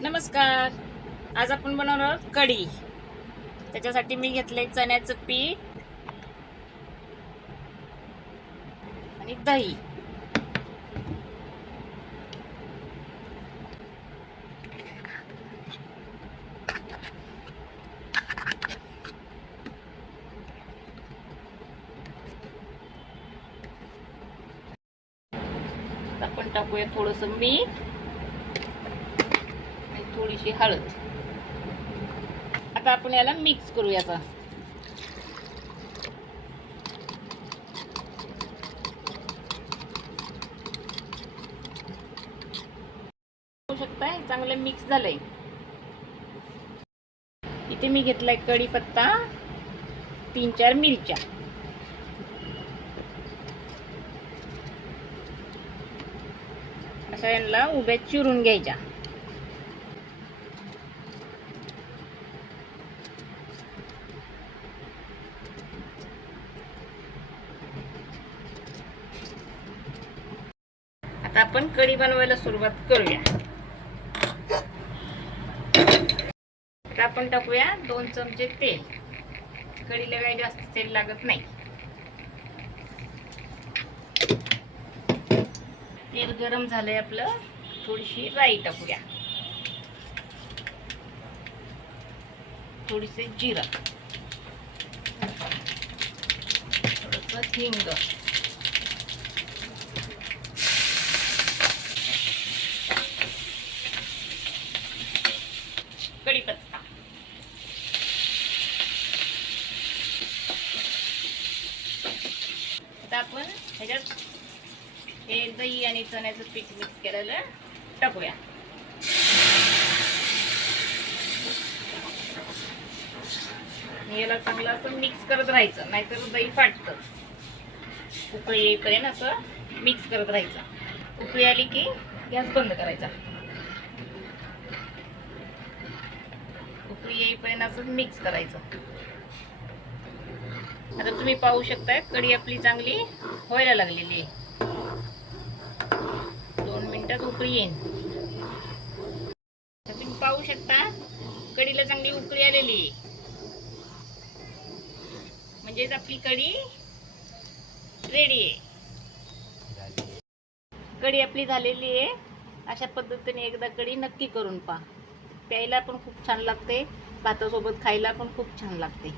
नमस्कार. आज आपण बनवणार आहोत कढी. त्याच्यासाठी मी घेतलंय चण्याचं पीठ आणि दही. आपण टाकूया थोडस मीठ. थोडीशी हळद. आता आपण याला मिक्स करू याचा. शकताय? चांगलं मिक्स झालंय. इथे मी घेतलाय कढीपत्ता तीन चार मिरच्या. अशा यांना उभ्या चिरून घ्यायच्या. आता आपण कढी बनवायला सुरुवात करूया. आता आपण टाकूया दोन चमचे तेल. कढीला काही जास्त तेल लागत नाही. तेल गरम झालंय आपलं. थोडीशी राई टाकूया. थोडीसे जिरा. थोडस हिंग कढीपत्ता आता आपण ह्याच्यात हे दही आणि चण्याचं पीठ मिक्स केलेलं टाकूया. याला चांगलं असं मिक्स करत राहायचं नाहीतर दही फाटतं. उकळी येईपर्यंत असं मिक्स करत राहायचं. उकळी आली की गॅस बंद करायचा. उकळी येईपर्यंत असं मिक्स करायचं. आता तुम्ही पाहू शकताय कढी आपली चांगली व्हायला लागलेली आहे. दोन मिनिटात उकळी येईन. तुम्ही पाहू शकता कढीला चांगली उकळी आलेली आहे. म्हणजेच आपली कढी रेडी आहे. कढी आपली झालेली आहे. अशा पद्धतीने एकदा कढी नक्की करून पहा. प्यायला पण खूप छान लागते भातासोबत खायला पण खूप छान लागते.